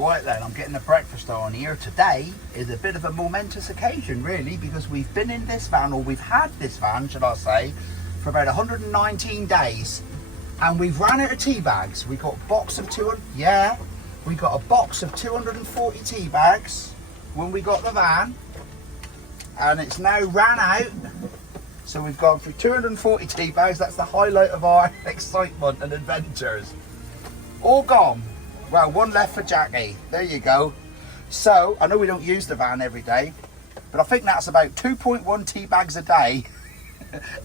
Right then, I'm getting the breakfast on here. Today is a bit of a momentous occasion, really, because we've been in this van, or we've had this van, should I say, for about 119 days. And we've ran out of tea bags. We got a box of 200, yeah, we got a box of 240 tea bags when we got the van. And it's now ran out. So we've gone through 240 tea bags. That's the highlight of our excitement and adventures. All gone. Well, one left for Jackie. There you go. So, I know we don't use the van every day, but I think that's about 2.1 tea bags a day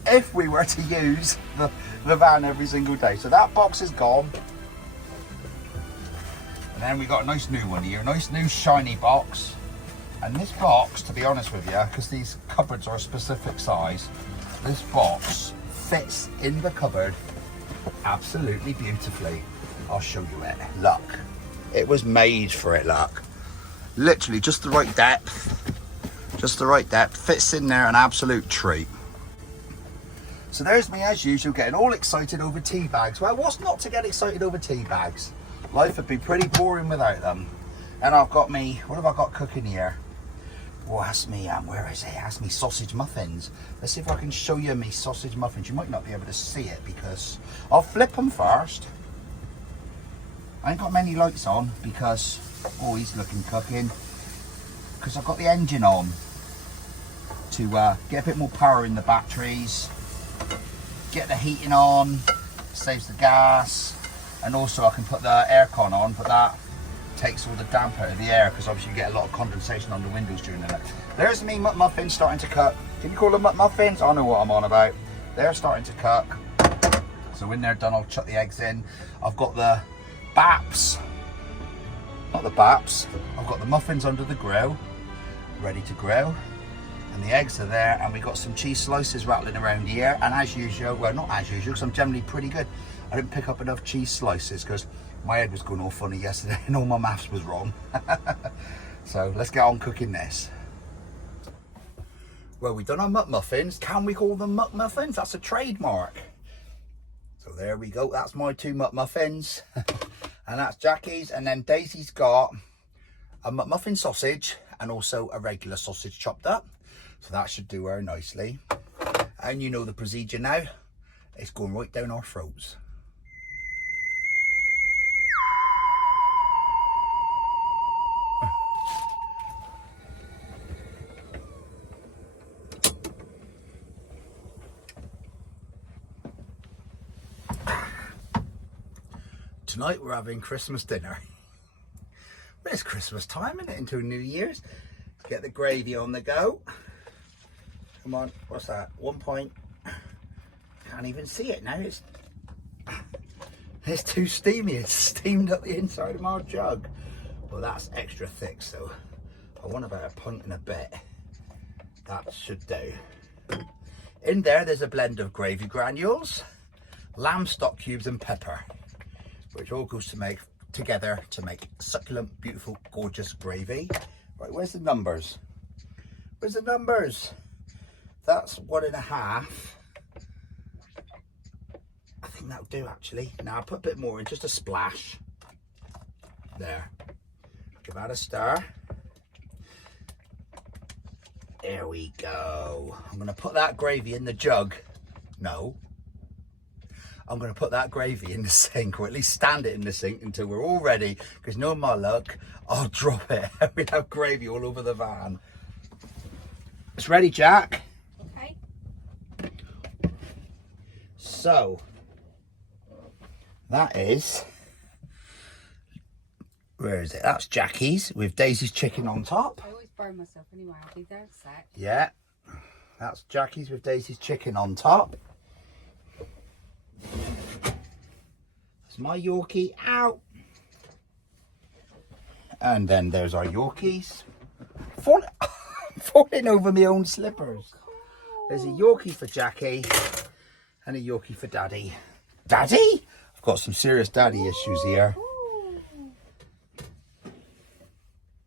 if we were to use the van every single day. So that box is gone. And then we got a nice new one here, a nice new shiny box. And this box, to be honest with you, because these cupboards are a specific size, this box fits in the cupboard absolutely beautifully. I'll show you it. Look, it was made for it. Look, literally just the right depth, fits in there, an absolute treat. So there's me as usual, getting all excited over tea bags. Well, what's not to get excited over tea bags? Life would be pretty boring without them. And I've got me, what have I got cooking here? Well, that's me, where is it? That's me sausage muffins. Let's see if I can show you me sausage muffins. You might not be able to see it because I'll flip them first. I ain't got many lights on because, oh, he's looking cooking. Because I've got the engine on to get a bit more power in the batteries, get the heating on, saves the gas, and also I can put the aircon on, but that takes all the damp out of the air because obviously you get a lot of condensation on the windows during the night. There's me muffins starting to cook. Can you call them muffins? I know what I'm on about. They're starting to cook. So when they're done, I'll chuck the eggs in. I've got the baps, not the baps, I've got the muffins under the grill, ready to grill, and the eggs are there, and we got some cheese slices rattling around here, and as usual, well, not as usual, because I'm generally pretty good, I didn't pick up enough cheese slices because my head was going all funny yesterday and all my maths was wrong. So let's get on cooking this. Well, we've done our muffins. Can we call them muffins? That's a trademark. So there we go, that's my two muffins. And that's Jackie's, and then Daisy's got a muffin sausage and also a regular sausage chopped up. So that should do her nicely. And you know the procedure now, it's going right down our throats. Tonight we're having Christmas dinner. Well, it's Christmas time, isn't it? Into New Year's. Get the gravy on the go. Come on, what's that? 1 point. Can't even see it now. It's too steamy. It's steamed up the inside of my jug. Well, that's extra thick, so I want about 1 pint and a bit. That should do. In there's a blend of gravy granules, lamb stock cubes and pepper, which all goes to make together to make succulent, beautiful, gorgeous gravy. Right, where's the numbers? Where's the numbers? That's 1.5. I think that'll do actually. Now I'll put a bit more in, just a splash. There. Give that a stir. There we go. I'm gonna put that gravy in the jug. No. I'm going to put that gravy in the sink, or at least stand it in the sink until we're all ready, because knowing my luck, I'll drop it and we'll have gravy all over the van. It's ready, Jack. Okay. So, that is, where is it? That's Jackie's with Daisy's chicken on top. I always burn myself anyway, I'll be there in a sec. Yeah, that's Jackie's with Daisy's chicken on top. There's my Yorkie out. And then there's our Yorkies. Falling over my own slippers. There's a Yorkie for Jackie and a Yorkie for Daddy. Daddy? I've got some serious daddy issues here.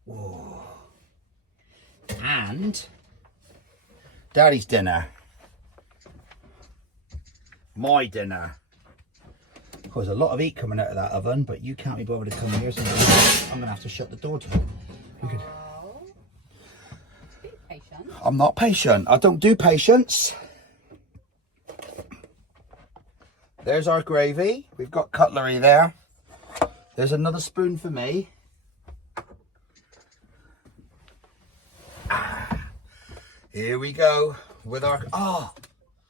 Whoa. And Daddy's dinner. My dinner. There's a lot of heat coming out of that oven, but you can't be bothered to come here, so I'm gonna have to shut the door to it. Oh, be patient. I'm not patient. I don't do patience. There's our gravy. We've got cutlery there. There's another spoon for me. Here we go with our,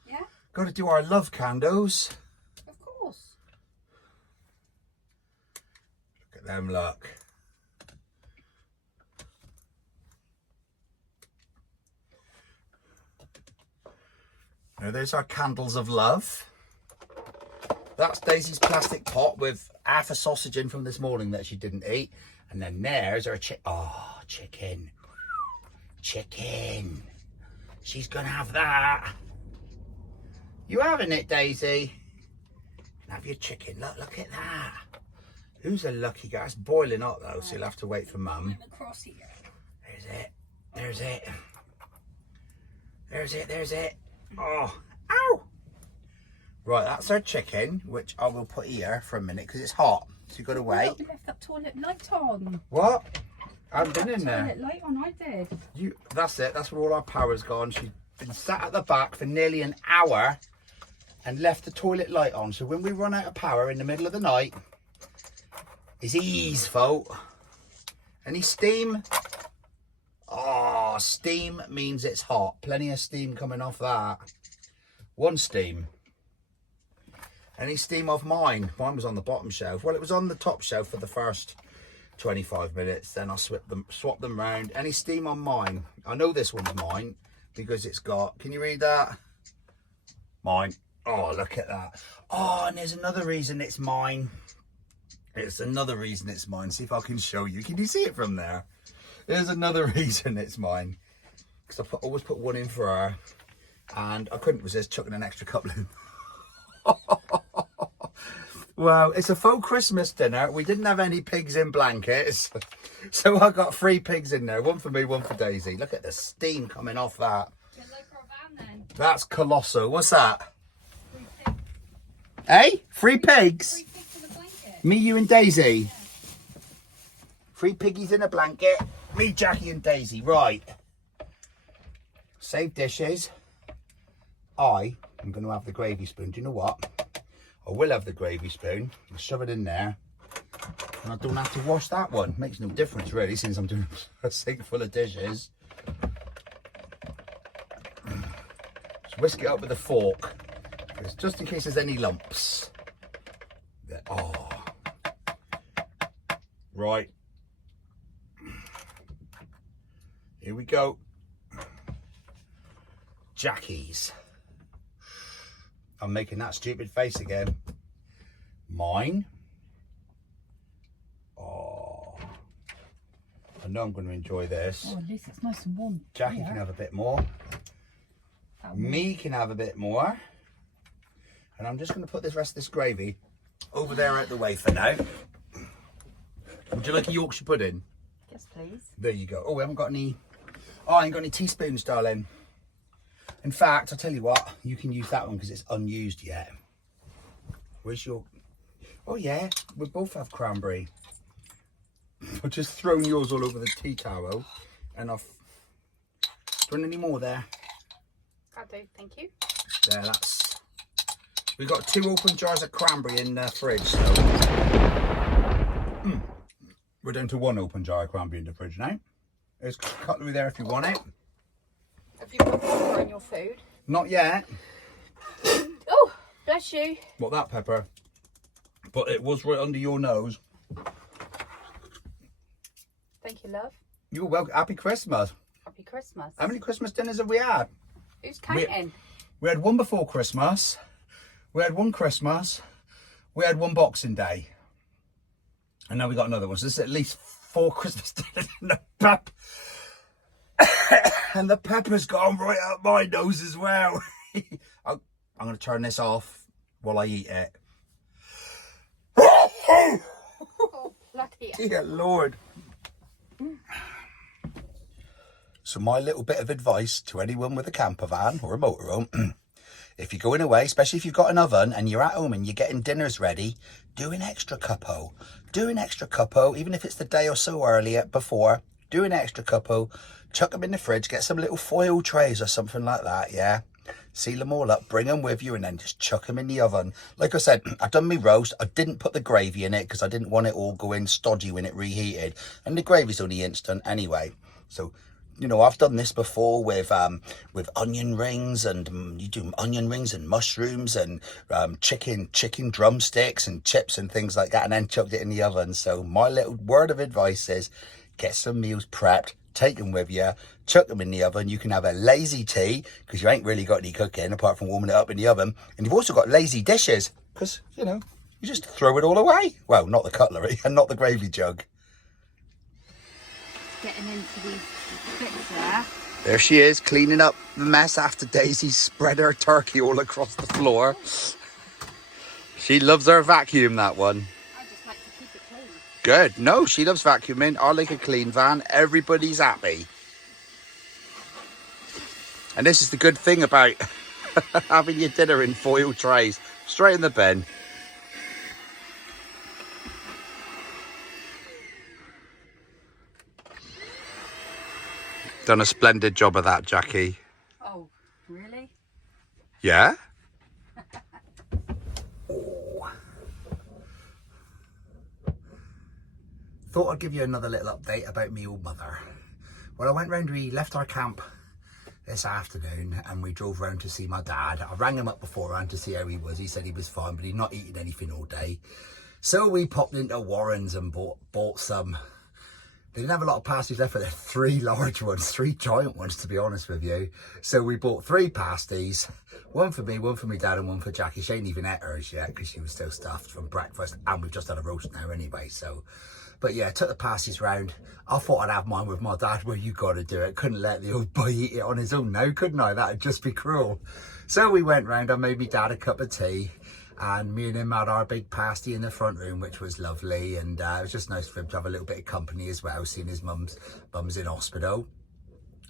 Yeah, got to do our love candles. of course. Look at them, look. Now there's our candles of love. That's Daisy's plastic pot with half a sausage in from this morning that she didn't eat. And then there's our chicken. Chicken. She's gonna have that. You having it, Daisy? Have your chicken. Look at that. Who's a lucky guy? It's boiling hot though, so you'll have to wait for Mum. Across here. There's it. There's it. There's it. There's it. Oh, ow! Right, that's our chicken, which I will put here for a minute because it's hot. So you've got to wait. We left that toilet light on. What? I haven't been in there. Toilet light on, I did. That's it. That's where all our power's gone. She's been sat at the back for nearly an hour and left the toilet light on. So when we run out of power in the middle of the night, it's E's fault. Any steam? Oh, steam means it's hot. Plenty of steam coming off that. One steam. Any steam off mine? Mine was on the bottom shelf. Well, it was on the top shelf for the first 25 minutes. Then I swap them round. Any steam on mine? I know this one's mine because it's got, can you read that? Mine. Oh, look at that. Oh, and there's another reason it's mine. It's another reason it's mine. See if I can show you. Can you see it from there? There's another reason it's mine. Because I always put one in for her. And I couldn't resist chucking an extra couple in. Well, it's a faux Christmas dinner. We didn't have any pigs in blankets. So I got 3 pigs in there. One for me, one for Daisy. Look at the steam coming off that. Do you like our van then? That's colossal. What's that? 3 pigs. Hey? 3 pigs? 3 pigs in a blanket. Me, you and Daisy? 3 piggies in a blanket. Me, Jackie and Daisy. Right. Save dishes. I'm going to have the gravy spoon. Do you know what? I will have the gravy spoon. I'll shove it in there. And I don't have to wash that one. Makes no difference really since I'm doing a sink full of dishes. Just whisk it up with a fork. Just in case there's any lumps. Oh. Right. Here we go. Jackie's. I'm making that stupid face again. Mine. Oh. I know I'm going to enjoy this. Oh, at least it's nice and warm. Jackie can have a bit more. Me can have a bit more. And I'm just going to put this rest of this gravy over there out the way for now. Would you like a Yorkshire pudding? Yes, please. There you go. Oh, we haven't got any... Oh, I ain't got any teaspoons, darling. In fact, I'll tell you what, you can use that one because it's unused yet. Where's your... Oh yeah, we both have cranberry. I've just thrown yours all over the tea towel and I've... Do you want any more there? I do, thank you. There, that's... We've got 2 open jars of cranberry in the fridge, so... We're down to 1 open jar of cranberry in the fridge now. There's cutlery there if you want it. Have you got pepper on your food? Not yet. Oh, bless you. What, that pepper? But it was right under your nose. Thank you, love. You're welcome. Happy Christmas. Happy Christmas. How many Christmas dinners have we had? Who's counting? We had one before Christmas. We had one Christmas. We had one Boxing Day. And now we got another one. So this is at least 4 Christmas dinners in the pep. And the pepper's gone right up my nose as well. I'm going to turn this off while I eat it. Oh, bloody hell. Dear Lord. So my little bit of advice to anyone with a camper van or a motorhome if you're going away, especially if you've got an oven and you're at home and you're getting dinners ready, do an extra cuppo. Do an extra cuppo, even if it's the day or so earlier before. Do an extra cuppo, chuck them in the fridge, get some little foil trays or something like that, yeah? Seal them all up, bring them with you, and then just chuck them in the oven. Like I said, I've done my roast. I didn't put the gravy in it because I didn't want it all going stodgy when it reheated. And the gravy's only instant anyway. So, you know, I've done this before with onion rings, and you do onion rings and mushrooms and chicken drumsticks and chips and things like that, and then chucked it in the oven. So my little word of advice is get some meals prepped, take them with you, chuck them in the oven. You can have a lazy tea because you ain't really got any cooking apart from warming it up in the oven. And you've also got lazy dishes because, you know, you just throw it all away. Well, not the cutlery and not the gravy jug. Getting into these bits there. There she is, cleaning up the mess after Daisy spread her turkey all across the floor. She loves her vacuum, that one. I just like to keep it clean. Good. No, she loves vacuuming. I like a clean van. Everybody's happy. And this is the good thing about having your dinner in foil trays. Straight in the bin. Done a splendid job of that, Jackie. Oh, really? Yeah? Oh. Thought I'd give you another little update about me old mother. Well, I went round, we left our camp this afternoon and we drove round to see my dad. I rang him up beforehand to see how he was. He said he was fine, but he'd not eaten anything all day. So we popped into Warren's and bought some. They didn't have a lot of pasties left, but there 3 large ones, 3 giant ones, to be honest with you. So we bought 3 pasties, one for me, one for my dad, and one for Jackie. She ain't even ate hers yet because she was still stuffed from breakfast, and we've just had a roast now anyway. So, but yeah, took the pasties round. I thought I'd have mine with my dad. Well, you got to do it. Couldn't let the old boy eat it on his own now, couldn't I? That'd just be cruel. So we went round. I made my dad a cup of tea. And me and him had our big pasty in the front room, which was lovely. And it was just nice for him to have a little bit of company as well, seeing his mum's in hospital.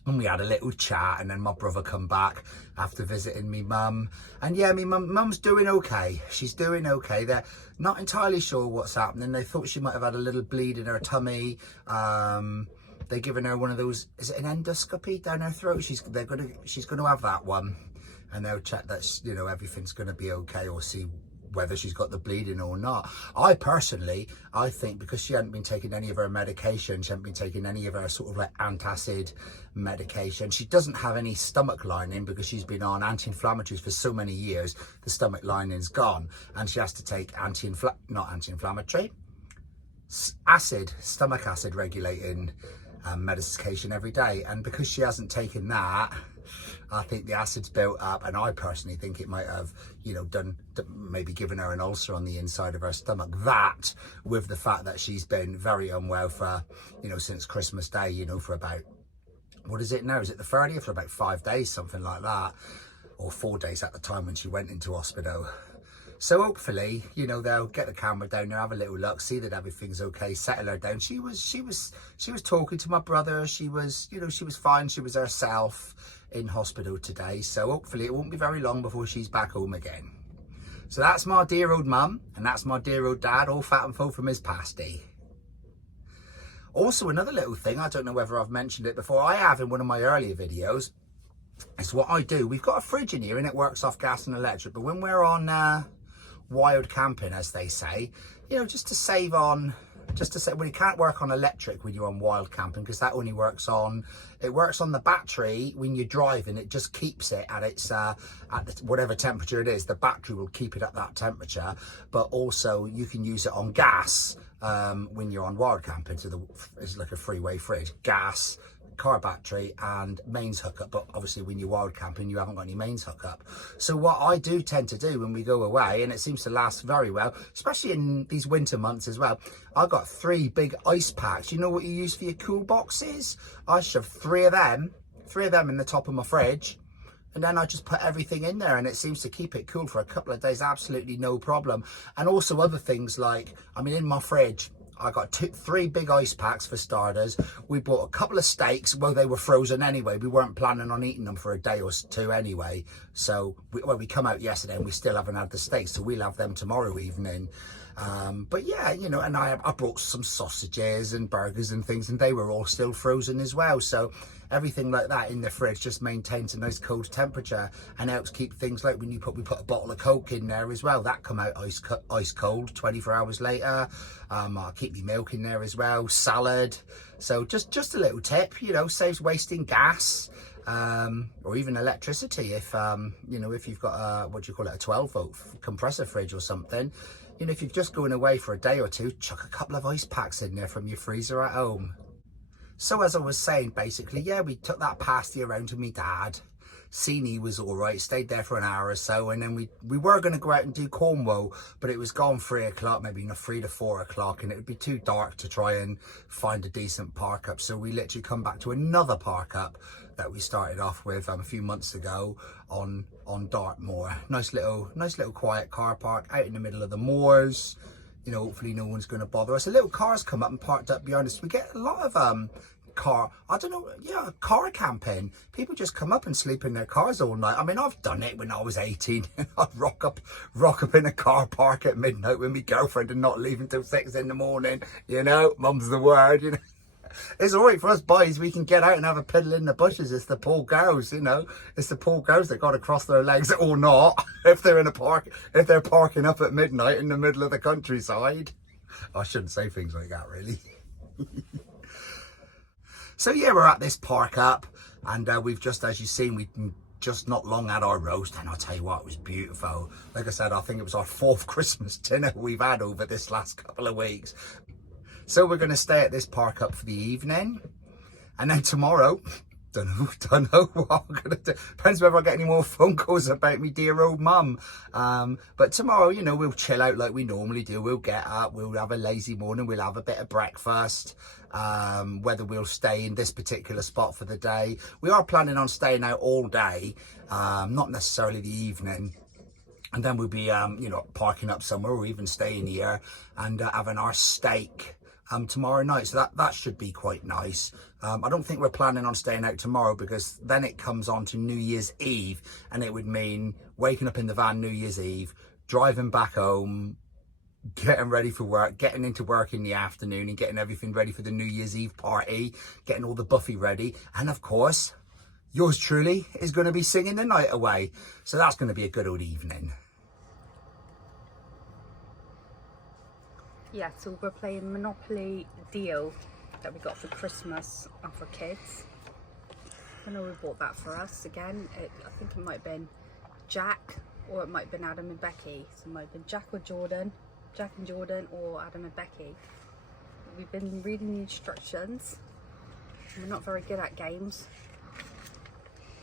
And we had a little chat, and then my brother come back after visiting me mum. And yeah, me mum's doing okay. She's doing okay. They're not entirely sure what's happening. They thought she might have had a little bleed in her tummy. They're giving her one of those, is it an endoscopy down her throat? She's gonna have that one. And they'll check that, you know, everything's going to be okay, or see whether she's got the bleeding or not. I think because she hadn't been taking any of her medication, she hadn't been taking any of her sort of like antacid medication. She doesn't have any stomach lining because she's been on anti-inflammatories for so many years. The stomach lining's gone, and she has to take stomach acid regulating medication every day. And because she hasn't taken that, I think the acid's built up, and I personally think it might have, you know, maybe given her an ulcer on the inside of her stomach. That, with the fact that she's been very unwell for, you know, since Christmas Day, you know, for about, what is it now? Is it the 30th? For about 5 days, something like that, or 4 days at the time when she went into hospital. So hopefully, you know, they'll get the camera down there, have a little look, see that everything's okay, settle her down. She was talking to my brother. She was, you know, she was fine. She was herself in hospital today. So hopefully it won't be very long before she's back home again. So that's my dear old mum, and that's my dear old dad, all fat and full from his pasty. Also, another little thing, I don't know whether I've mentioned it before, I have in one of my earlier videos. It's what I do. We've got a fridge in here and it works off gas and electric, but when we're on wild camping, as they say, you know, just to save on, well, it can't work on electric when you're on wild camping because that only works on the battery when you're driving. It just keeps it at its whatever temperature it is. The battery will keep it at that temperature, but also you can use it on gas when you're on wild camping. So it's like a three-way fridge: gas, car battery, and mains hookup. But obviously when you're wild camping, you haven't got any mains hookup. So what I do tend to do when we go away, and it seems to last very well, especially in these winter months as well, I've got 3 big ice packs. You know what you use for your cool boxes? I shove 3 of them in the top of my fridge, and then I just put everything in there, and it seems to keep it cool for a couple of days, absolutely no problem. And also other things like, I mean, in my fridge, I got 3 big ice packs for starters. We bought a couple of steaks. Well, they were frozen anyway. We weren't planning on eating them for a day or 2 anyway. So, we come out yesterday and we still haven't had the steaks. So we'll have them tomorrow evening. But yeah, you know, and I brought some sausages and burgers and things, and they were all still frozen as well. So everything like that in the fridge just maintains a nice cold temperature and helps keep things like when we put a bottle of Coke in there as well. That come out ice cold 24 hours later. I'll keep my milk in there as well, salad. So just a little tip, you know, saves wasting gas. Or even electricity if you know, if you've got a, what do you call it, a 12-volt compressor fridge or something. You know, if you're just going away for a day or 2, chuck a couple of ice packs in there from your freezer at home. So as I was saying, basically, yeah, we took that pasty around to me dad. Seen he was all right, stayed there for an hour or so, and then we were going to go out and do Cornwall, but it was gone 3 o'clock, maybe 3 to 4 o'clock, and it would be too dark to try and find a decent park up. So we literally come back to another park up that we started off with a few months ago on Dartmoor. Nice little quiet car park out in the middle of the moors. You know, hopefully no one's going to bother us. A little car's come up and parked up behind us. We get a lot of car camping. People just come up and sleep in their cars all night. I mean, I've done it when I was 18. I'd rock up in a car park at midnight with my girlfriend and not leave until 6 in the morning. You know, mum's the word, you know. It's all right for us boys. We can get out and have a piddle in the bushes. It's the poor girls, you know. It's the poor girls that got to cross their legs or not if they're in a park, if they're parking up at midnight in the middle of the countryside. I shouldn't say things like that, really. So yeah, we're at this park up, and we've just, as you've seen, we've just not long had our roast, and I'll tell you what, it was beautiful. Like I said, I think it was our 4th Christmas dinner we've had over this last couple of weeks. So we're going to stay at this park up for the evening, and then tomorrow, don't know what I'm going to do. Depends whether I get any more phone calls about me dear old mum. But tomorrow, you know, we'll chill out like we normally do. We'll get up, we'll have a lazy morning, we'll have a bit of breakfast. Whether we'll stay in this particular spot for the day. We are planning on staying out all day, not necessarily the evening. And then we'll be, you know, parking up somewhere or even staying here and having our steak tomorrow night. So that should be quite nice. I don't think we're planning on staying out tomorrow, because then it comes on to New Year's Eve, and it would mean waking up in the van New Year's Eve, driving back home, getting ready for work, getting into work in the afternoon and getting everything ready for the New Year's Eve party, getting all the Buffy ready. And of course, yours truly is going to be singing the night away. So that's going to be a good old evening. Yeah, so we're playing Monopoly Deal that we got for Christmas and for kids. I know we bought that for us again. I think it might have been Jack, or it might have been Adam and Becky. So it might have been Jack and Jordan, or Adam and Becky. We've been reading the instructions. We're not very good at games.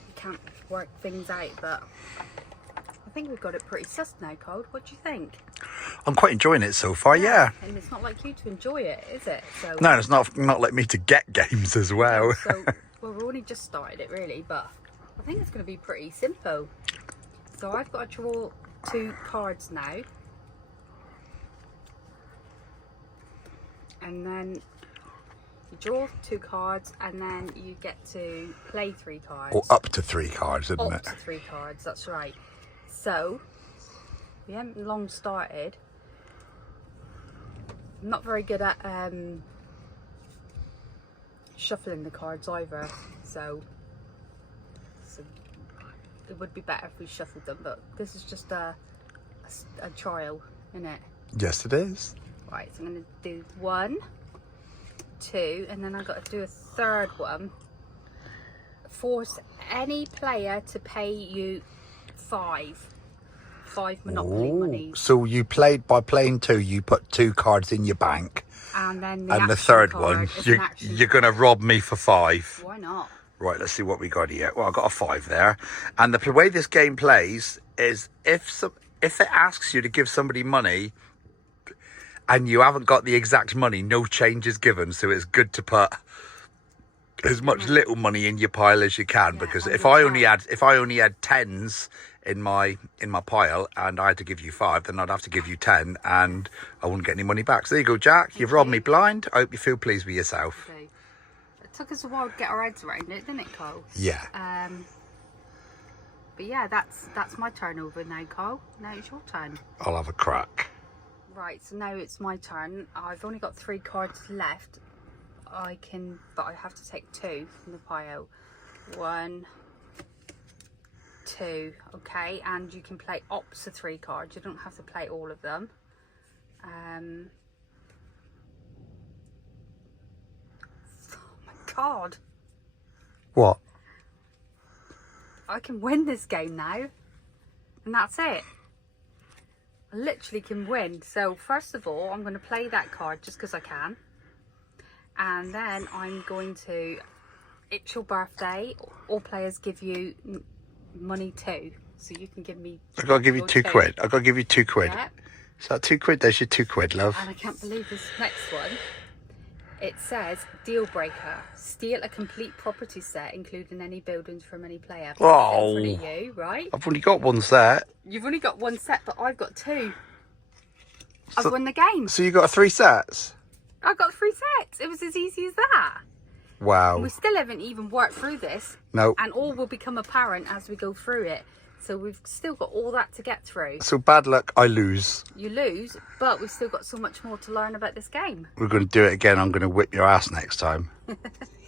We can't work things out, but I think we've got it pretty sus now, Cold. What do you think? I'm quite enjoying it so far, yeah. And it's not like you to enjoy it, is it? So no, it's not like me to get games as well. So well, we've only just started it really, but I think it's going to be pretty simple. So I've got to draw 2 cards now, and then you draw 2 cards, and then you get to play 3 cards. Or up to 3 cards, isn't it? Up to 3 cards, that's right. So we haven't long started. I'm not very good at shuffling the cards either, so it would be better if we shuffled them, but this is just a trial, isn't it? Yes, it is. Right, so I'm going to do 1, 2, and then I've got to do a 3rd one. Force any player to pay you 5 Monopoly monies. So you played, by playing 2, you put 2 cards in your bank, and then the 3rd one, you're going to rob me for 5. Why not? Right, let's see what we got here. Well, I got a 5 there. And the way this game plays is if it asks you to give somebody money and you haven't got the exact money, no change is given. So it's good to put as much little money in your pile as you can, because and if you I only can. had tens in my pile and I had to give you 5, then I'd have to give you 10 and I wouldn't get any money back. So there you go, Jack. You've robbed me blind. I hope you feel pleased with yourself. Okay. It took us a while to get our heads around it, didn't it, Cole? Yeah. But yeah, that's my turn over now, Cole. Now it's your turn. I'll have a crack. Right, so now it's my turn. I've only got 3 cards left. But I have to take 2 from the pile. 1, 2, okay, and you can play opposite 3 cards. You don't have to play all of them. Oh my God. What? I can win this game now. And that's it. I literally can win. So first of all, I'm going to play that card just because I can. And then I'm going to, it's your birthday. All players give you money too. So you can give me... I've got to give you 2 quid. I've got to give you 2 quid. Yeah. Is that 2 quid? There's your 2 quid, love. And I can't believe this next one. It says, deal breaker. Steal a complete property set, including any buildings from any player. Oh. In front of you, right? I've only got 1 set. You've only got 1 set, but I've got 2. I've won the game. So you got 3 sets? I got 3 sets. It was as easy as that. Wow. We still haven't even worked through this. No. And all will become apparent as we go through it. So we've still got all that to get through. So bad luck, I lose. You lose, but we've still got so much more to learn about this game. We're going to do it again. I'm going to whip your ass next time.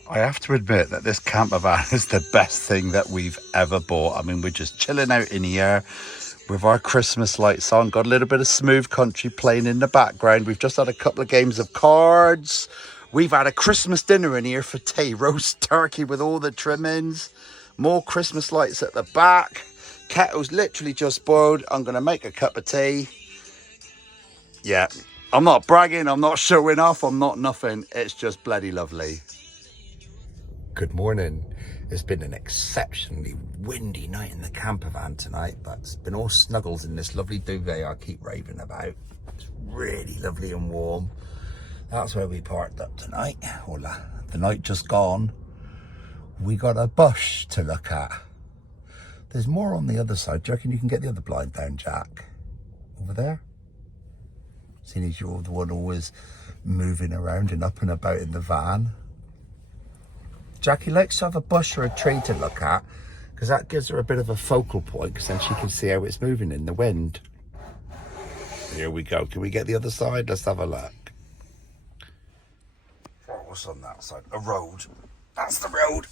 I have to admit that this campervan is the best thing that we've ever bought. I mean, we're just chilling out in here with our Christmas lights on. Got a little bit of smooth country playing in the background. We've just had a couple of games of cards. We've had a Christmas dinner in here for tea. Roast turkey with all the trimmings. More Christmas lights at the back. Kettle's literally just boiled. I'm going to make a cup of tea. Yeah, I'm not bragging. I'm not showing off. I'm not nothing. It's just bloody lovely. Good morning. It's been an exceptionally windy night in the campervan tonight, but it's been all snuggles in this lovely duvet I keep raving about. It's really lovely and warm. That's where we parked up tonight. Well, the night just gone. We got a bush to look at. There's more on the other side. Do you reckon you can get the other blind down, Jack? Over there? Seeing as you're the one always moving around and up and about in the van. Jackie likes to have a bush or a tree to look at, because that gives her a bit of a focal point, because then she can see how it's moving in the wind. Here we go. Can we get the other side? Let's have a look. What's on that side? A road. That's the road.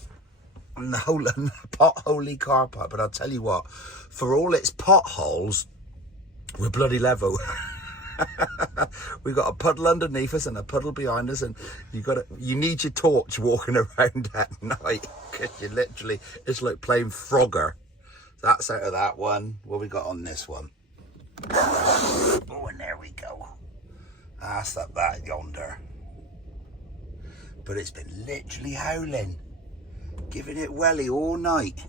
And the whole potholey car park. But I'll tell you what, for all its potholes, we're bloody level. We've got a puddle underneath us and a puddle behind us, and you need your torch walking around at night, because you literally, it's like playing Frogger. That's out of that one. What we got on this one? Oh, and there we go. That's that yonder. But it's been literally howling, giving it welly all night.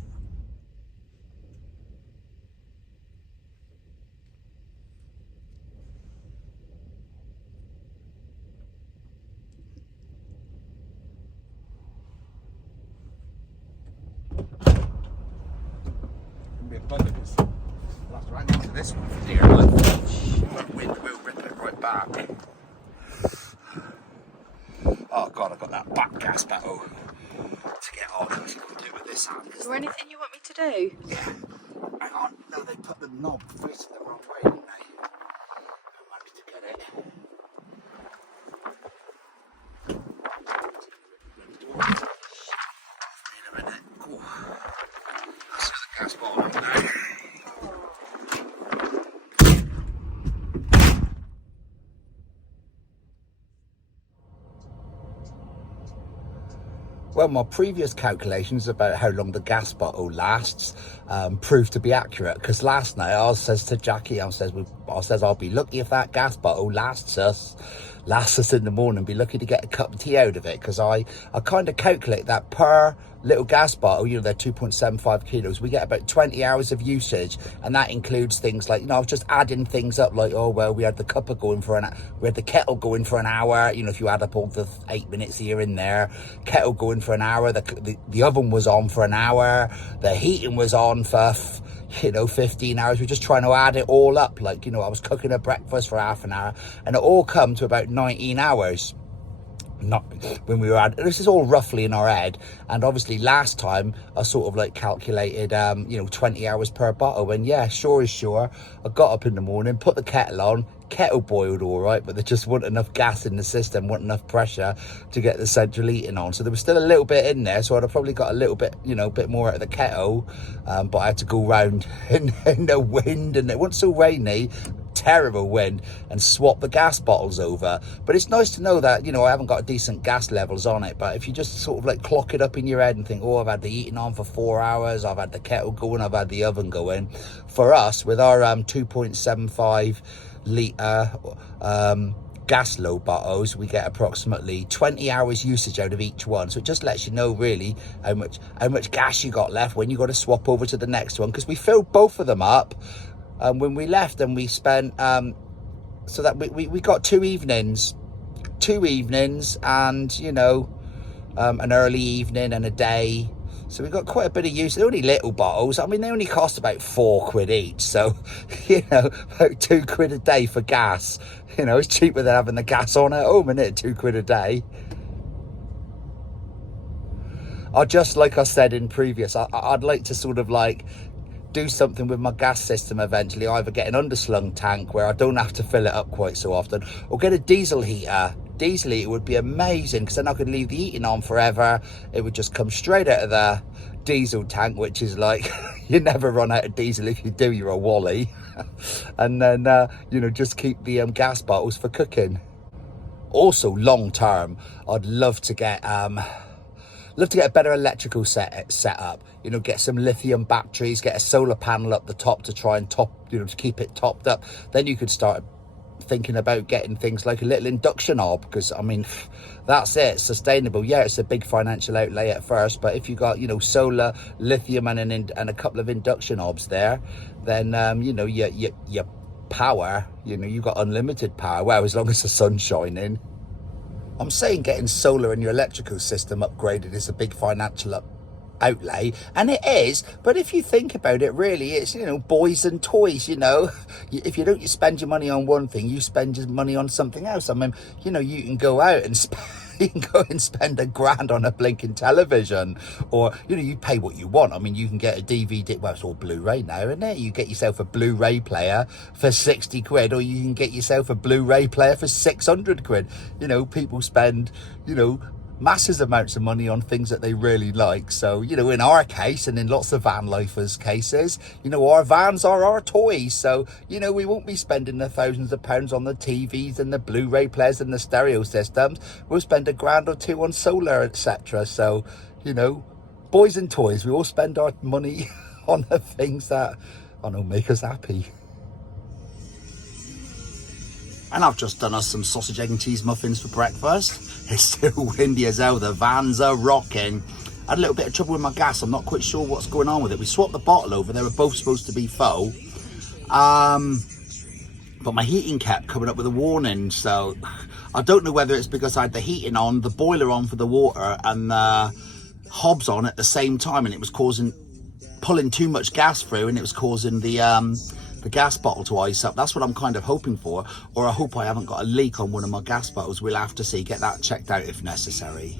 We'll have to hang into this one for dear life. That wind will rip it right back. Oh God, I've got that back gas battle to get on. I've got to do it with this hand. Is there anything you want me to do? Yeah. Hang on. No, they put the knob facing the wrong way, didn't they? I managed to get it. Wait a minute. Oh. That's the gas bottle now. Well, my previous calculations about how long the gas bottle lasts proved to be accurate, because last night I says to Jackie, I says I'll be lucky if that gas bottle lasts us last us in the morning, be lucky to get a cup of tea out of it, because I kind of calculate that per little gas bottle, you know, they're 2.75 kilos, we get about 20 hours of usage, and that includes things like, you know, I was just adding things up, like, oh well, we had the cuppa going for we had the kettle going for an hour, you know, if you add up all the 8 minutes here and there, kettle going for an hour, the oven was on for an hour, the heating was on for 15 hours. We're just trying to add it all up, like, you know, I was cooking a breakfast for half an hour, and it all come to about 19 hours. Not when we were at, this is all roughly in our head, and obviously last time I sort of like calculated 20 hours per bottle, and yeah, sure is sure, I got up in the morning, put the kettle on, kettle boiled all right, but there just wasn't enough gas in the system, wasn't enough pressure to get the central heating on, so there was still a little bit in there, so I'd have probably got a little bit, bit more out of the kettle, but I had to go round in the wind, and it wasn't so rainy, terrible wind, and swap the gas bottles over. But it's nice to know that, I haven't got decent gas levels on it, but if you just sort of like clock it up in your head and think, oh, I've had the heating on for 4 hours, I've had the kettle going, I've had the oven going. For us, with our 2.75 litre gas low bottles, we get approximately 20 hours usage out of each one, so it just lets you know really how much gas you got left when you got to swap over to the next one, because we filled both of them up when we left, and we spent so that we got two evenings and an early evening and a day, so we got quite a bit of use. They're only little bottles, I mean they only cost about £4 each, so about £2 a day for gas. It's cheaper than having the gas on at home, isn't it? £2 a day. I just, like I said in previous, I'd like to sort of like do something with my gas system eventually, either get an underslung tank where I don't have to fill it up quite so often, or get a diesel heater. Diesel heater would be amazing, because then I could leave the heating on forever. It would just come straight out of the diesel tank, which is like you never run out of diesel. If you do, you're a wally. And then just keep the gas bottles for cooking. Also, long term, I'd love to get a better electrical set up, get some lithium batteries, get a solar panel up the top to try and to keep it topped up. Then you could start thinking about getting things like a little induction hob, because I mean that's it, sustainable. Yeah, it's a big financial outlay at first, but if you got solar, lithium and a couple of induction hobs there, then your power, you've got unlimited power, well, as long as the sun's shining. I'm saying getting solar in your electrical system upgraded is a big financial outlay, and it is, but if you think about it, really it's boys and toys. If you don't spend your money on one thing, you spend your money on something else. I mean, you can go out and you can go and spend £1,000 on a blinking television, or you pay what you want. I mean, you can get a DVD, well, it's all Blu-ray now, isn't it? You get yourself a Blu-ray player for 60 quid, or you can get yourself a Blu-ray player for 600 quid. People spend massive amounts of money on things that they really like. So in our case, and in lots of van lifers' cases, our vans are our toys, so we won't be spending the thousands of pounds on the TVs and the Blu-ray players and the stereo systems. We'll spend £1 or £2 on solar, etc. So boys and toys, we all spend our money on the things that make us happy. And I've just done us some sausage, egg and cheese muffins for breakfast. It's still windy as hell, the vans are rocking. I had a little bit of trouble with my gas, I'm not quite sure what's going on with it. We swapped the bottle over, they were both supposed to be full. But my heating kept coming up with a warning, so I don't know whether it's because I had the heating on, the boiler on for the water, and the hobs on at the same time, and it was pulling too much gas through, and it was causing the gas bottle to ice up. That's what I'm kind of hoping for, or I hope I haven't got a leak on one of my gas bottles. We'll have to see, get that checked out if necessary.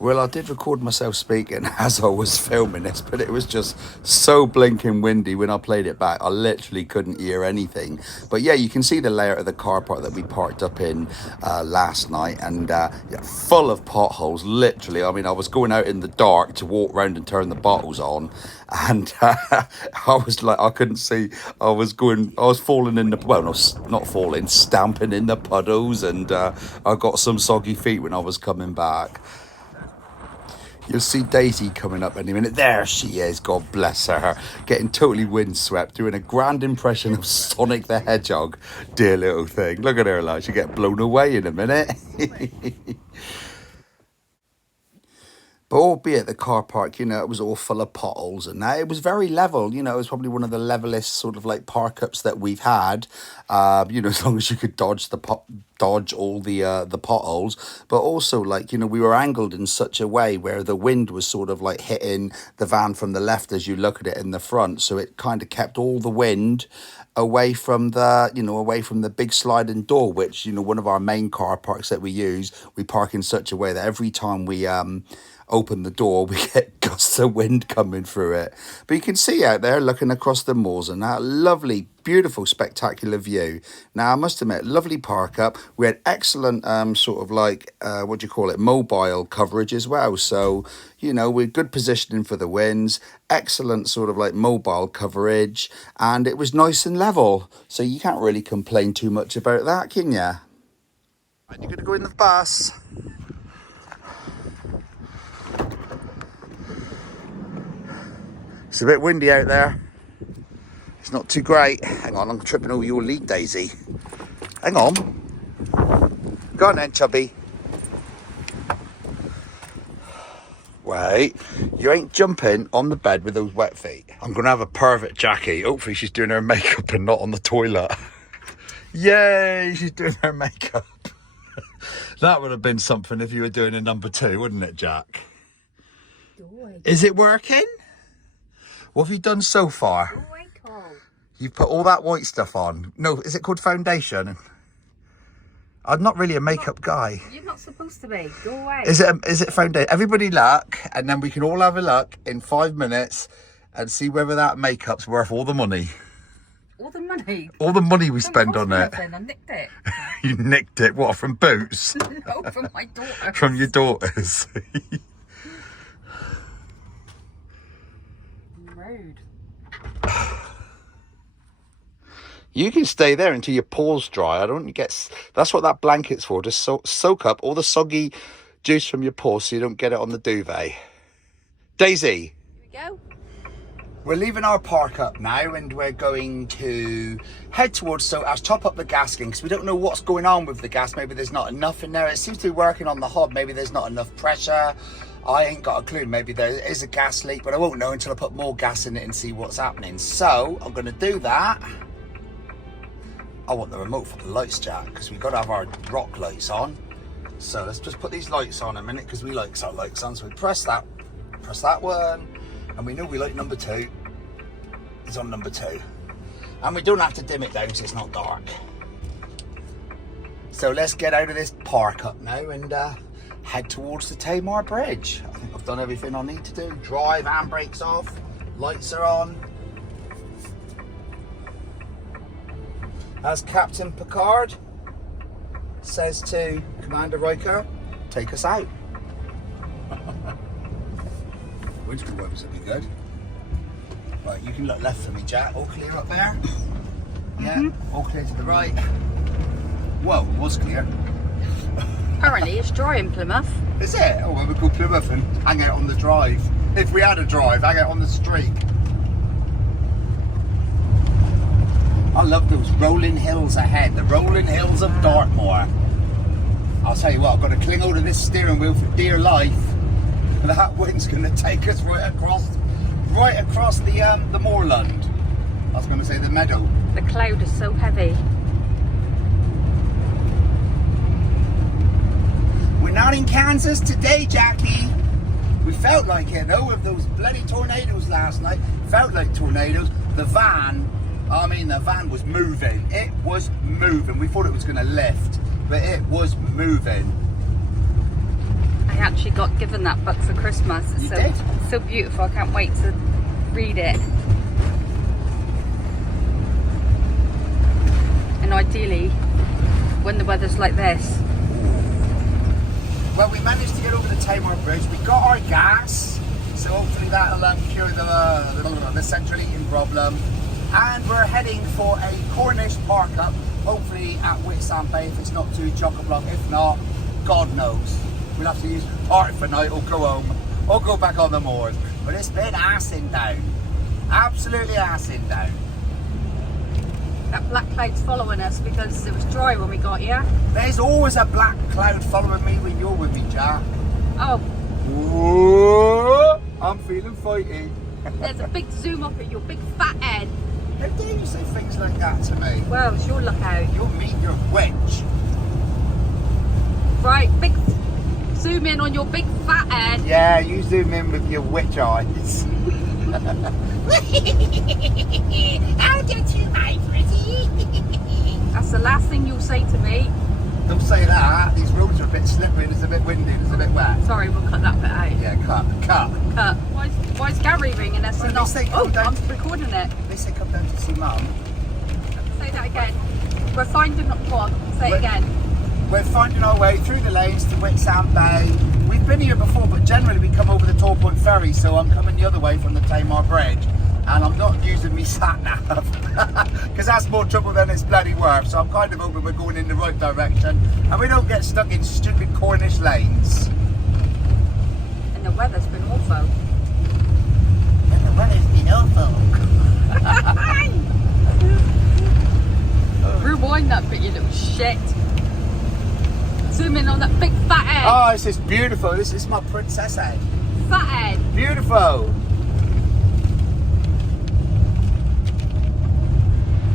Well, I did record myself speaking as I was filming this, but it was just so blinking windy when I played it back. I literally couldn't hear anything. But yeah, you can see the layout of the car park that we parked up in last night, and full of potholes, literally. I mean, I was going out in the dark to walk around and turn the bottles on, and I was like, I couldn't see. I was falling in the, well, no, not falling, stamping in the puddles, and I got some soggy feet when I was coming back. You'll see Daisy coming up any minute. There she is, God bless her. Getting totally windswept, doing a grand impression of Sonic the Hedgehog. Dear little thing. Look at her, like, she'll get blown away in a minute. But albeit the car park, you know, it was all full of potholes and that. It was very level, you know, it was probably one of the levelest sort of like park ups that we've had. You know, as long as you could dodge all the potholes. But also, like, you know, we were angled in such a way where the wind was sort of like hitting the van from the left as you look at it in the front. So it kind of kept all the wind away from the big sliding door, which, you know, one of our main car parks that we use, we park in such a way that every time we open the door, we get gusts of wind coming through it. But you can see out there looking across the moors and that lovely, beautiful, spectacular view. Now, I must admit, lovely park up. We had excellent sort of like, mobile coverage as well. So, you know, we're good positioning for the winds, excellent sort of like mobile coverage, and it was nice and level. So you can't really complain too much about that, can you? And you're going to go in the bus. It's a bit windy out there. It's not too great. Hang on, I'm tripping over your lead, Daisy. Hang on. Go on then, chubby. Wait, you ain't jumping on the bed with those wet feet. I'm going to have a pervert Jackie. Hopefully she's doing her makeup and not on the toilet. Yay, she's doing her makeup. That would have been something if you were doing a number 2, wouldn't it, Jack? Is it working? What have you done so far? You've put all that white stuff on. No, is it called foundation? I'm not really a makeup guy. You're not supposed to be. Go away. Is it foundation? Everybody look, and then we can all have a look in 5 minutes and see whether that makeup's worth all the money. All the money? All the money we spend on it. I nicked it. You nicked it? What, from Boots? No, from my daughter. From your daughters? Rude. You can stay there until your paws dry. I don't get. That's what that blanket's for. Just soak up all the soggy juice from your paws so you don't get it on the duvet. Daisy. Here we go. We're leaving our park up now and we're going to head towards, so I'll top up the gas again because we don't know what's going on with the gas. Maybe there's not enough in there. It seems to be working on the hob. Maybe there's not enough pressure. I ain't got a clue. Maybe there is a gas leak, but I won't know until I put more gas in it and see what's happening. So I'm going to do that. I want the remote for the lights, Jack, because we've got to have our rock lights on. So let's just put these lights on a minute because we like our lights on. So we press that one, and we know we like number 2. It's on number 2. And we don't have to dim it down so it's not dark. So let's get out of this park up now and head towards the Tamar Bridge. I think I've done everything I need to do. Drive, handbrakes off, lights are on. As Captain Picard says to Commander Riker, take us out. Windscreen wipers would be good. Right, you can look left for me, Jack. All clear up there? Yeah, all clear to the right. Well, it was clear. Apparently it's dry in Plymouth. Is it? Oh, well, we'll go Plymouth and hang out on the drive. If we had a drive, hang out on the street. I love those rolling hills ahead, the rolling hills of Dartmoor. I'll tell you what, I've got to cling hold of this steering wheel for dear life. That wind's going to take us right across the moorland. I was going to say the meadow. The cloud is so heavy. We're not in Kansas today, Jackie. We felt like it though, with those bloody tornadoes last night. Felt like tornadoes. The van was moving. It was moving. We thought it was going to lift, but it was moving. I actually got given that book for Christmas. It's so beautiful. I can't wait to read it. And ideally, when the weather's like this. Well, we managed to get over the Tamar Bridge. We got our gas, so hopefully that'll cure the central heating problem. And we're heading for a Cornish park up, hopefully at Whitsand Bay if it's not too chock-a-block. If not, God knows. We'll have to use the park for night or go home. or go back on the moors. But it's been arsing down. Absolutely arsing down. That black cloud's following us because it was dry when we got here. There's always a black cloud following me when you're with me, Jack. Oh, Whoa, I'm feeling fighty. there's a big zoom up at your big fat head. How dare you say things like that to me? Well, it's your lookout. You're mean, you're a witch. Right, big zoom in on your big fat head. Yeah, you zoom in with your witch eyes. How did you, my pretty? That's the last thing you'll say to me. Don't say that. These roads are a bit slippery and it's a bit windy and it's a bit wet. Sorry, we'll cut that bit out. Yeah, cut. Cut. Why is Gary ringing us and Well, not? they say Oh, come down I'm to- recording it. They say come down to see Mum. Say that again. We're finding. What? Say it Wait. again. We're finding our way through the lanes to Whitsand Bay. We've been here before, but generally we come over the Tall Point Ferry, so I'm coming the other way from the Tamar Bridge. And I'm not using me sat nav because that's more trouble than it's bloody worth. So I'm kind of hoping we're going in the right direction and we don't get stuck in stupid Cornish lanes. And the weather's been awful. And the weather's been awful. Rewind that bit, you little shit. Zoom in on that big fat head. Oh, this is beautiful. This is my princess head. Fat head. Beautiful.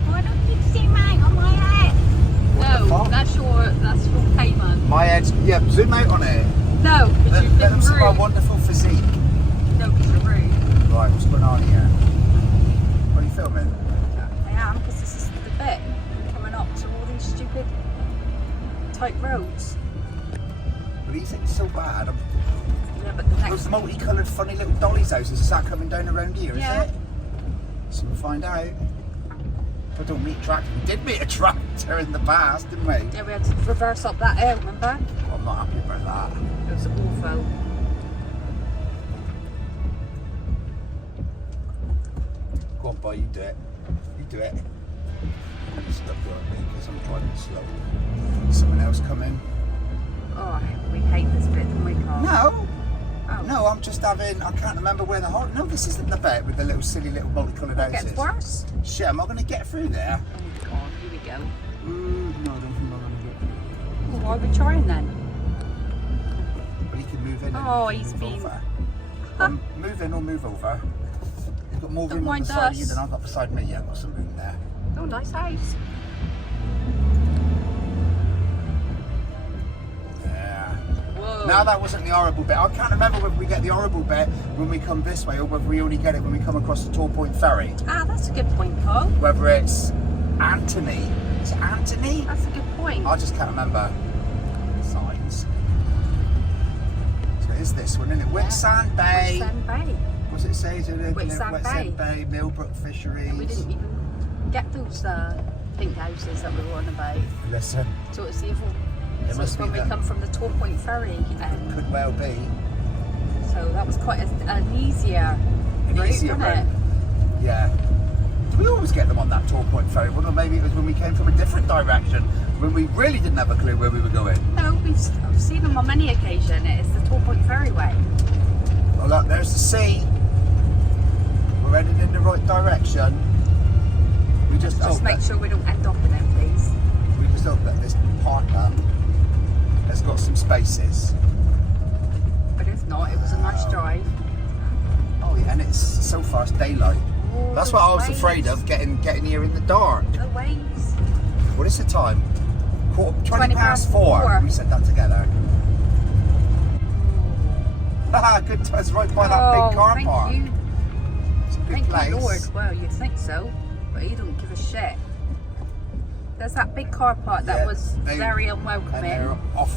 Why don't you zoom out on my head? No, fuck? that's your payment. My head's, yeah, zoom out on it. No, because Let you've been them see my rude. wonderful physique. No, because you're rude. Right, what's going on here? What are you filming? I am, because this is the bit coming up to all these stupid tight roads. But you think it's so bad? Yeah, but the Those next multicoloured funny little dolly's houses, is that coming down around here, Yeah. is it? So we'll find out. But don't meet a tractor. We did meet a tractor in the past, didn't we? yeah, we had to reverse up that hill, remember? Well, I'm not happy about that. It was awful. Go on, boy, you do it. You do it. I'm stuck with me because I'm driving slow. Someone else coming. Oh, we hate this bit, don't we, Carl? No. Oh. No, I'm just having, I can't remember where the whole, no, this isn't the bit with the little silly little multicoloured It houses. gets worse. Shit, am I going to get through there? Oh, God, here we go. No, I don't think I'm going to get through. Well, why are we trying then? But he can move in and Oh, he can he's move been- over. Move in or move over. You've got more Don't room on mind the side of you us. than I've got beside me. Yeah, I've got some room there. Oh, nice house. Yeah. Whoa. Now that wasn't the horrible bit. I can't remember whether we get the horrible bit when we come this way or whether we only get it when we come across the Tall Point Ferry. Ah, that's a good point, Carl. Whether it's Anthony. Is it Anthony? That's a good point. I just can't remember. Signs. So it is this one, isn't it? Whitsand Bay. Whitsand Bay. What's it say? Is it Whitsand Bay, Millbrook Fisheries. We didn't even get those pink houses that we were on about. Listen, So it's evil. It So must it's be when we that. come from the Tall Point Ferry. could well be. So that was quite an easier An route, easier wasn't route. it? Yeah. Do we always get them on that Tall Point Ferry? Well, maybe it was when we came from a different direction, when we really didn't have a clue where we were going. No, I've seen them on many occasions. It's the Tall Point Ferry way. Well, look, there's the sea. We're headed in the right direction. We just Just hope make that, sure we don't end up in it, please. we just hope that this parker has got some spaces. But if not, it was a nice drive. Oh yeah, and it's so far it's daylight. Oh, That's what I was waves. afraid of, getting here in the dark. The waves. What is the time? 20 20 past past 4. four. We said that together. Haha, good. It's right by that big car thank park. you. It's a good Thank place. you, Lord. Well, you'd think so, but you don't give a shit. There's that big car park that Yeah, was very And they're unwelcoming. off.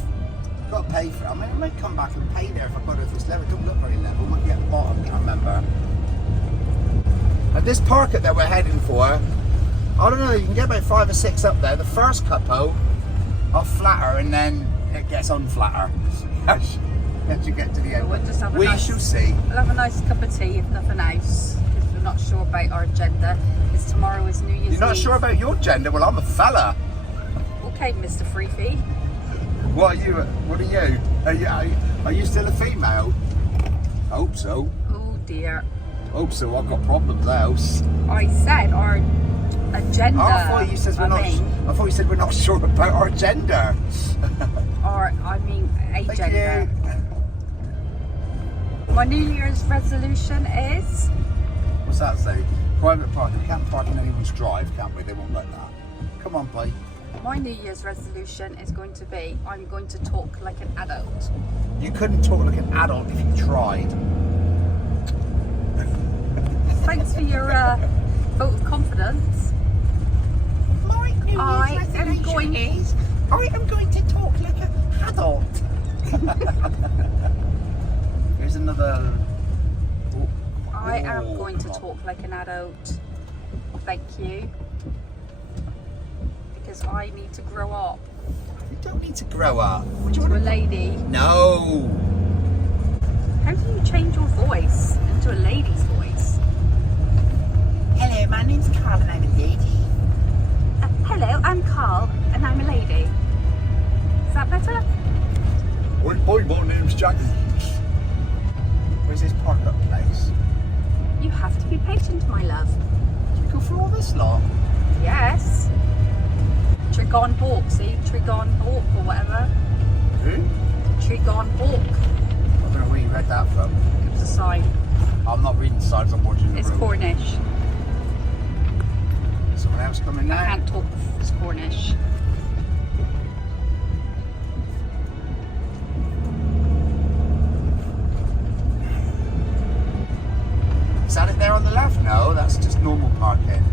You've got to pay for it. I mean, I might come back and pay there if I got it if it's level. It don't look very level. Might be at the bottom. Can't remember. At this park that we're heading for, I don't know. You can get about 5 or 6 up there. The first couple are flatter, and then it gets unflatter as you get to the end. we'll just have a We nice- shall see. We'll have a nice cup of tea, if nothing else, because we're not sure about our agenda. Because tomorrow is New Year's You're not Eve. sure about your gender? Well, I'm a fella. Okay, Mr. Freefee. What are you? What are you? Are you still a female? Hope so. Oh dear. Hope so. I've got problems, house. I said our agenda. Oh, I thought you said I thought you said we're not sure about our gender. Agenda. Thank you. My New Year's resolution is. What's that say? Private parking. We can't park in anyone's drive, can't we? They won't let that. Come on, Pi. My New Year's resolution is going to be I'm going to talk like an adult. You couldn't talk like an adult if you tried. Thanks for your vote of confidence. My New I Year's am resolution going- is I am going to talk like an adult. Here's another. I am Oh, going to come on. talk like an adult. Thank you. Because I need to grow up You don't need to grow up. What do you to a want to? lady. No. How do you change your voice into a lady's voice? Hello, my name's Carl and I'm a lady. Hello, I'm Carl and I'm a lady. Is that better? Oi, boy, my name's Jackie. Where's this park up place? You have to be patient, my love. Did we go through all this lot? Yes. Tregon Hawk, see? Tregon Hawk or whatever. Who? Tregon Hawk. I don't know where you read that from. It was a sign. I'm not reading signs, I'm watching the It's road. Cornish. Someone else coming I now? can't talk it's Cornish. Is that it there on the left? No, that's just normal parking.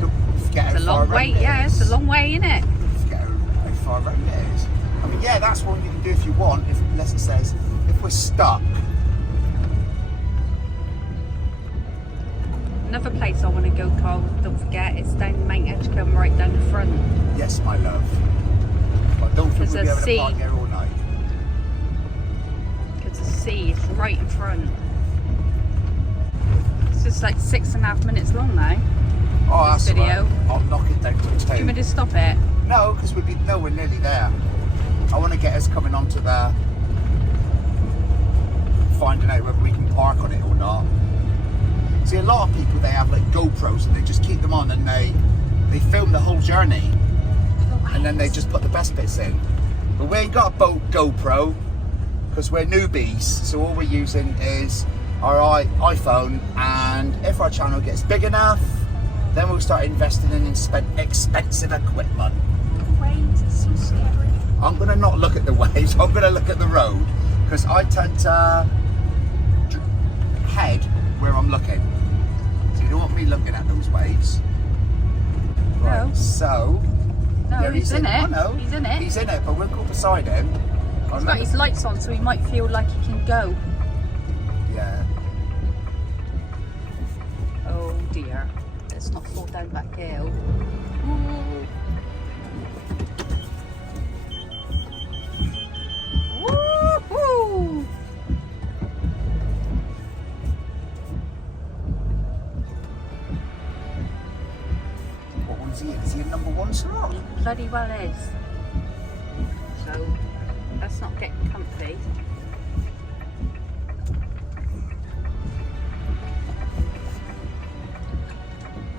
Don't forget It's a how far long way, around it yeah, is. it's a long way, isn't it? Forget how far around it is. I mean, yeah, that's what you can do if you want, unless it says, if we're stuck. Another place I want to go, Carl, don't forget, it's down Mount Edgecombe, right down the front. Yes, my love. But I don't think There's we'll be a able sea. to park here all night. Because the sea is right in front. It's just like 6.5 minutes long now. Oh, that's This video. all right. I'll knock it down to Do you want me 2. to stop it? No, because we're nearly there. I want to get us coming onto the finding out whether we can park on it or not. See, a lot of people, they have like GoPros and they just keep them on and they film the whole journey and then they just put the best bits in. But we ain't got a GoPro because we're newbies, so all we're using is our iPhone, and if our channel gets big enough, then we'll start investing in expensive equipment. Waves, it's so scary. I'm going to not look at the waves, I'm going to look at the road because I tend to head where I'm looking. So you don't want me looking at those waves. Right, No. so. No, yeah, he's in I it. know. He's in it. He's in it, but we'll go beside him. He's got his lights on, so he might feel like he can go. Yeah. Oh dear. Let's not fall down that hill. Ooh. Woo-hoo! What one's he in? Is he in number 1 slot? He bloody well is. So let's not get comfy.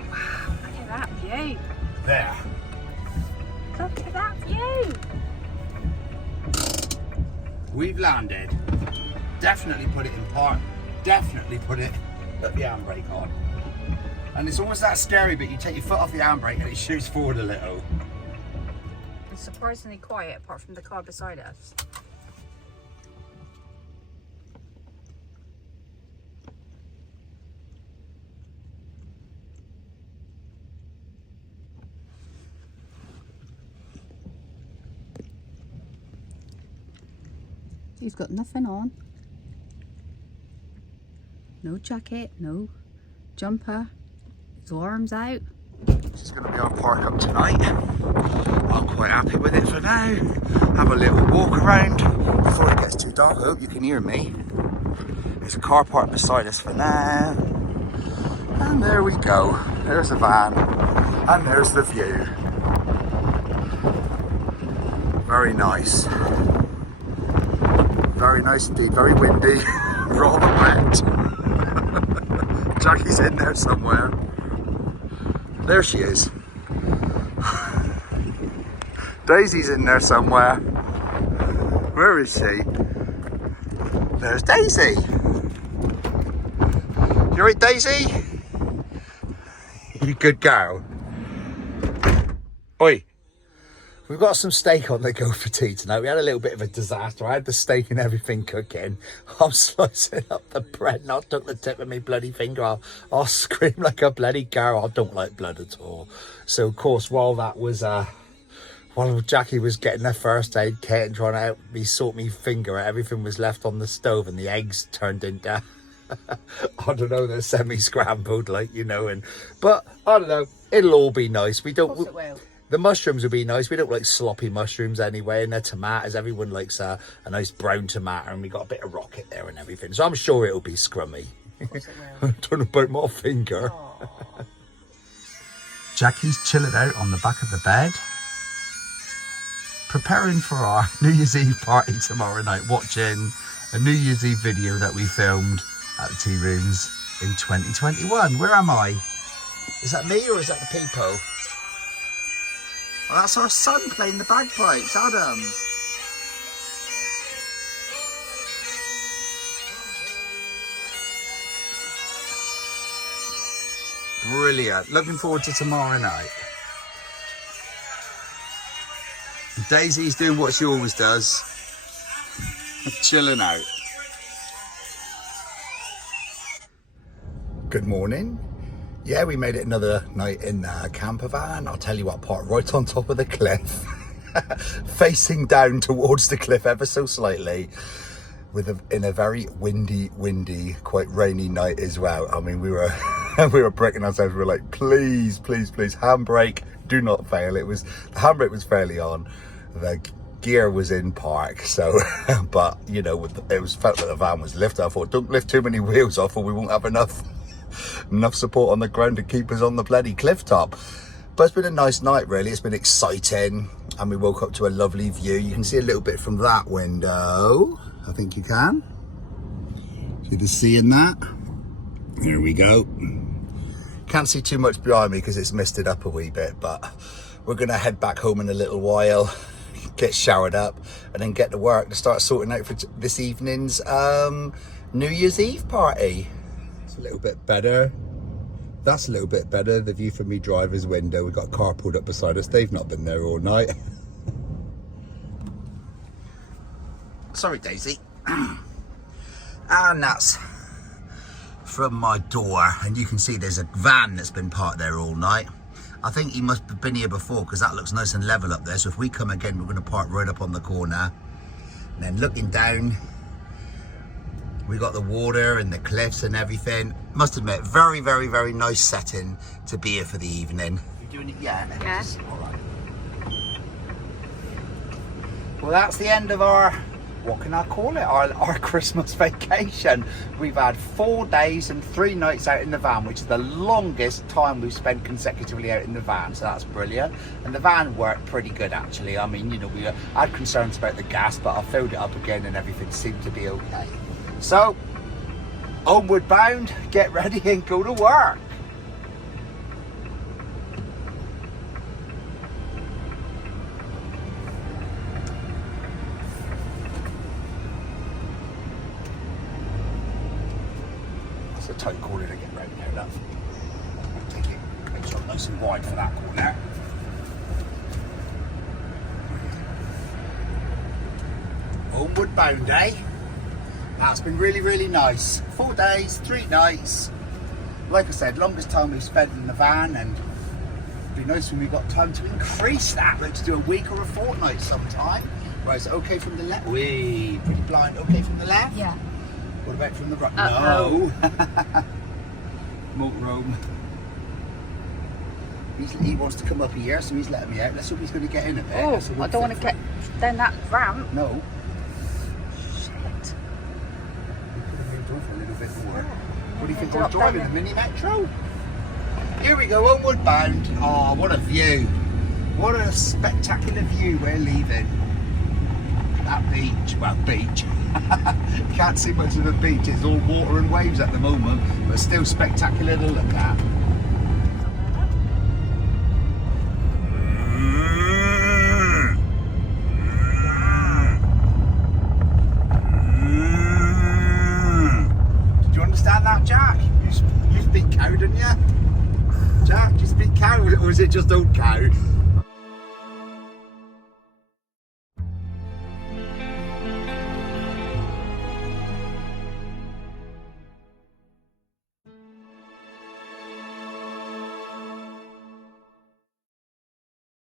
Wow, look at that view. There. Look at that view. We've landed. Definitely put it in park. Definitely put the handbrake on. And it's always that scary bit. You take your foot off the handbrake and it shoots forward a little. It's surprisingly quiet apart from the car beside us. He's got nothing on. No jacket, no jumper. His arms out. This is going to be our park up tonight. I'm quite happy with it for now. Have a little walk around before it gets too dark. I hope you can hear me. There's a car park beside us for now. And there we go. There's a van. And there's the view. Very nice. Very nice indeed, very windy, rather wet. Jackie's in there somewhere. There she is. Daisy's in there somewhere. Where is she? There's Daisy. You alright, Daisy? You good girl. Oi. We've got some steak on the go for tea tonight. We had a little bit of a disaster. I had the steak and everything cooking. I'm slicing up the bread and I took the tip of my bloody finger off. I'll scream like a bloody girl. I don't like blood at all. So of course, while that was while Jackie was getting her first aid kit and trying to help me sort me finger out, everything was left on the stove and the eggs turned into I don't know, they're semi-scrambled, like, you know, but I don't know, it'll all be nice. We don't. Of course it will. The mushrooms will be nice. We don't like sloppy mushrooms anyway, and the tomatoes, everyone likes a nice brown tomato, and we got a bit of rocket there and everything. So I'm sure it'll be scrummy. Of course it will. I don't know about my finger. Jackie's chilling out on the back of the bed, preparing for our New Year's Eve party tomorrow night, watching a New Year's Eve video that we filmed at the tea rooms in 2021. Where am I? Is that me or is that the people? Oh, that's our son playing the bagpipes, Adam. Brilliant. Looking forward to tomorrow night. Daisy's doing what she always does. Chilling out. Good morning. Yeah, we made it another night in the camper van. I'll tell you what, parked right on top of the cliff, facing down towards the cliff ever so slightly, in a very windy, quite rainy night as well. I mean, we were we were breaking ourselves. We were like, please, handbrake, do not fail. The handbrake was fairly on. The gear was in park, so but you know, it was felt that the van was lifted. I thought, don't lift too many wheels off or we won't have enough support on the ground to keep us on the bloody cliff top. But it's been a nice night, really. It's been exciting, and we woke up to a lovely view. You can see a little bit from that window. I think you can see the sea in that. There we go. Can't see too much behind me because it's misted up a wee bit, but we're gonna head back home in a little while, get showered up, and then get to work to start sorting out for this evening's New Year's Eve party. It's a little bit better. That's a little bit better. The view from me driver's window. We've got a car pulled up beside us. They've not been there all night. Sorry, Daisy. And that's from my door. And you can see there's a van that's been parked there all night. I think he must have been here before because that looks nice and level up there. So if we come again, we're going to park right up on the corner. And then looking down, we got the water and the cliffs and everything. Must admit, very nice setting to be here for the evening. You're doing it yet? Yeah. All right. Well, that's the end of our, what can I call it? Our Christmas vacation. We've had 4 days and 3 nights out in the van, which is the longest time we've spent consecutively out in the van. So that's brilliant. And the van worked pretty good, actually. I mean, you know, we had concerns about the gas, but I filled it up again and everything seemed to be okay. So, homeward bound, get ready and go to work. That's a tight corner to get round there, look. Take it, make sure I'm nice and wide for that corner. Homeward bound, eh? That's been really nice. 4 days, 3 nights. Like I said, longest time we've spent in the van, and it'd be nice when we got time to increase that, like to do a week or a fortnight sometime. Right, is it okay from the left? Wee, pretty blind. Okay from the left? Yeah. What about from the right? No. Motorhome. He wants to come up here, so he's letting me out. Let's hope he's going to get in a bit. Oh, I don't want to get down that ramp. No. Shit. For a little bit more. What do you think we're driving? The mini metro? Here we go, homeward bound. Oh, what a view. What a spectacular view we're leaving. That beach, well, beach. You can't see much of the beach, it's all water and waves at the moment, but still spectacular to look at. Do you understand that, Jack? You speak cow, didn't you? Jack, do you speak cow, or is it just old cow?